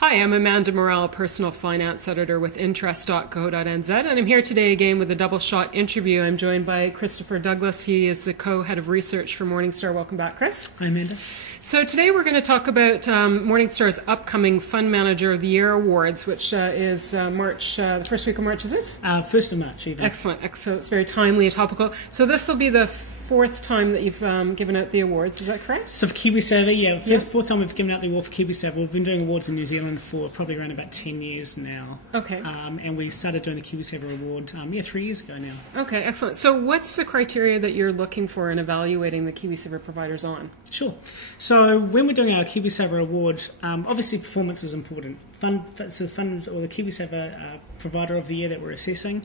Hi, I'm Amanda Morrall, Personal Finance Editor with Interest.co.nz, and I'm here today again with a double-shot interview. I'm joined by Christopher Douglas. He is the co-head of research for Morningstar. Welcome back, Chris. Hi, Amanda. So today we're going to talk about Morningstar's upcoming Fund Manager of the Year Awards, which is March, the first week of March, is it? 1st of March, even. Excellent. Excellent. It's very timely and topical. So this will be the fourth time that you've given out the awards, is that correct? So for KiwiSaver, yeah, fourth time we've given out the award for KiwiSaver. We've been doing awards in New Zealand for probably around about 10 years now. Okay. And we started doing the KiwiSaver award, 3 years ago now. Okay, excellent. So what's the criteria that you're looking for in evaluating the KiwiSaver providers on? Sure. So when we're doing our KiwiSaver award, obviously performance is important. It's the fund or the KiwiSaver provider of the year that we're assessing.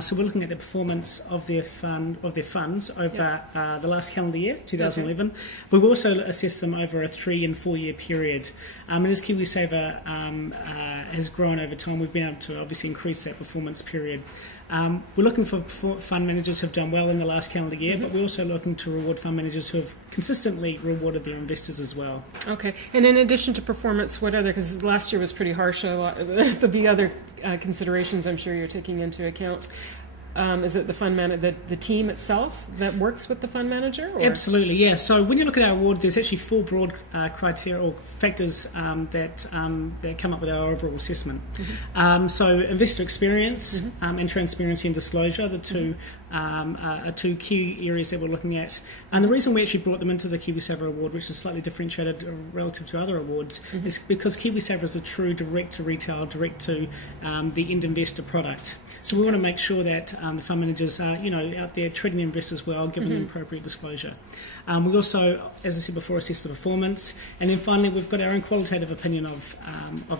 So we're looking at the performance of their funds over the last calendar year, 2011. Okay. We've also assessed them over a 3 and 4 year period. And as KiwiSaver has grown over time, we've been able to obviously increase that performance period. We're looking for fund managers who have done well in the last calendar year, but we're also looking to reward fund managers who have consistently rewarded their investors as well. Okay, and in addition to performance, what other, because last year was pretty harsh, there'll be other considerations I'm sure you're taking into account. Is it the team itself that works with the fund manager? Or? Absolutely, yeah. So when you look at our award, there's actually 4 broad criteria or factors that come up with our overall assessment. Mm-hmm. So investor experience and transparency and disclosure are the two key areas that we're looking at. And the reason we actually brought them into the KiwiSaver award, which is slightly differentiated relative to other awards, is because KiwiSaver is a true direct-to-retail, direct-to-the end investor product. So we want to make sure that the fund managers are, out there treating the investors well, giving them appropriate disclosure. We also, as I said before, assess the performance, and then finally we've got our own qualitative opinion of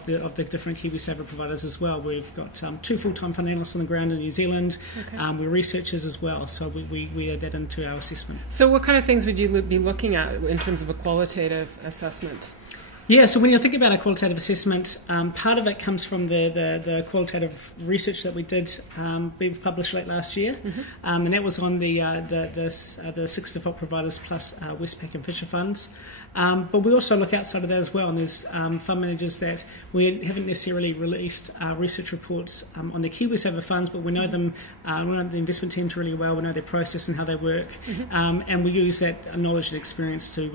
the different KiwiSaver providers as well. We've got 2 full-time fund analysts on the ground in New Zealand. Okay. We're researchers as well, so we add that into our assessment. So what kind of things would you be looking at in terms of a qualitative assessment? Yeah, so when you think about a qualitative assessment, part of it comes from the qualitative research that we did be published late last year, and that was on the 6 default providers plus Westpac and Fisher funds. But we also look outside of that as well, and there's fund managers that we haven't necessarily released research reports on the KiwiSaver funds, but we know them, we know the investment teams really well, we know their process and how they work, and we use that knowledge and experience to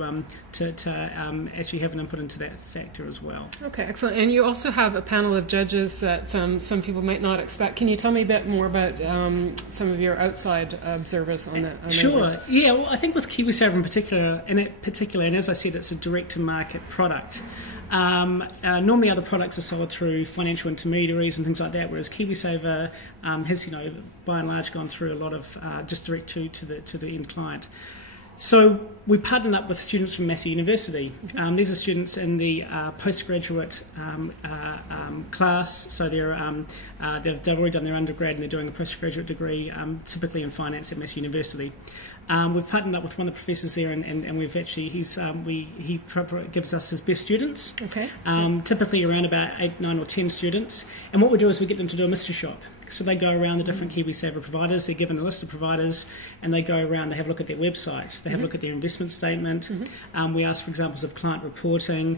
actually have an input into that factor as well. Okay, excellent. And you also have a panel of judges that some people might not expect. Can you tell me a bit more about some of your outside observers on that? Sure. Yeah. Well, I think with KiwiSaver in particular, and as I said, it's a direct-to-market product. Normally, other products are sold through financial intermediaries and things like that, whereas KiwiSaver has, by and large, gone through a lot of just direct to the end client. So we partnered up with students from Massey University. These are students in the postgraduate class, so they've already done their undergrad and they're doing a postgraduate degree, typically in finance at Massey University. We've partnered up with one of the professors there, and we've actually he gives us his best students. Okay. Typically around about 8, 9, or 10 students, and what we do is we get them to do a mystery shop. So they go around the different KiwiSaver providers, they're given a list of providers, and they go around, they have a look at their website, they have a look at their investment statement, we ask for examples of client reporting,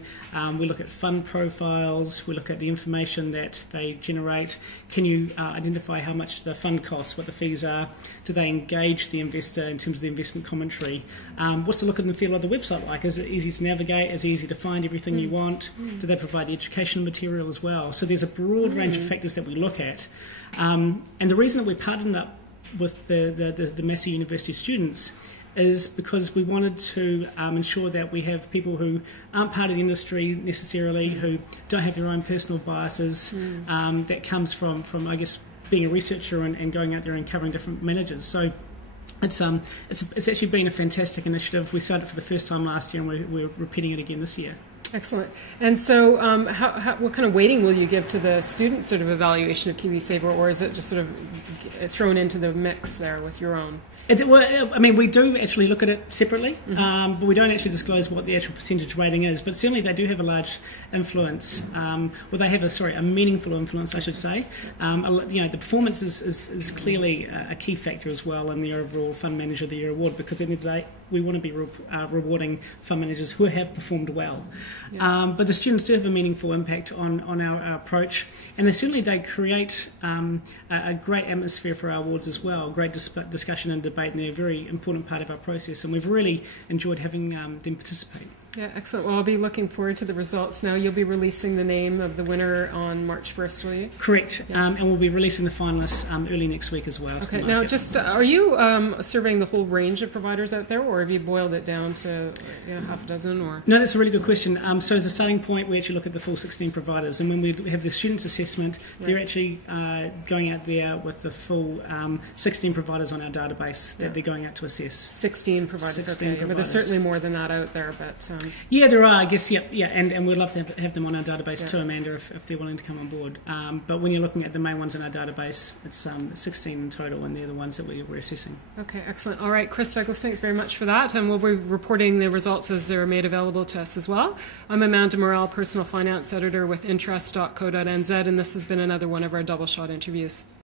we look at fund profiles, we look at the information that they generate. Can you identify how much the fund costs, what the fees are? Do they engage the investor in terms of the investment commentary? What's the look and the feel of the website like? Is it easy to navigate? Is it easy to find everything you want? Do they provide the educational material as well? So there's a broad range of factors that we look at. And the reason that we partnered up with the Massey University students is because we wanted to ensure that we have people who aren't part of the industry necessarily, who don't have their own personal biases, that comes from I guess, being a researcher and going out there and covering different managers. So it's actually been a fantastic initiative. We started it for the first time last year, and we're repeating it again this year. Excellent. And so what kind of weighting will you give to the student sort of evaluation of KiwiSaver, or is it just sort of thrown into the mix there with your own? I mean, we do actually look at it separately, but we don't actually disclose what the actual percentage rating is. But certainly they do have a large influence, or they have a meaningful influence, I should say. The performance is clearly a key factor as well in the overall Fund Manager of the Year award, because at the end of the day, we want to be rewarding fund managers who have performed well. Yeah. But the students do have a meaningful impact on our approach, and they create a great atmosphere for our awards as well, great discussion and debate, and they're a very important part of our process, and we've really enjoyed having them participate. Yeah, excellent. Well, I'll be looking forward to the results now. You'll be releasing the name of the winner on March 1st, will you? Correct. Yeah. And we'll be releasing the finalists early next week as well. Okay. Now, are you surveying the whole range of providers out there, or have you boiled it down to half a dozen? Or no, that's a really good question. So as a starting point, we actually look at the full 16 providers, and when we have the students' assessment, they're actually going out there with the full 16 providers on our database that they're going out to assess. 16 providers. 16 okay. providers. But there's certainly more than that out there, but. Yeah, there are, I guess, yeah, and we'd love to have them on our database too, Amanda, if they're willing to come on board. But when you're looking at the main ones in our database, it's 16 in total, and they're the ones that we're assessing. Okay, excellent. All right, Chris Douglas, thanks very much for that, and we'll be reporting the results as they're made available to us as well. I'm Amanda Morrall, Personal Finance Editor with interest.co.nz, and this has been another one of our Double Shot interviews.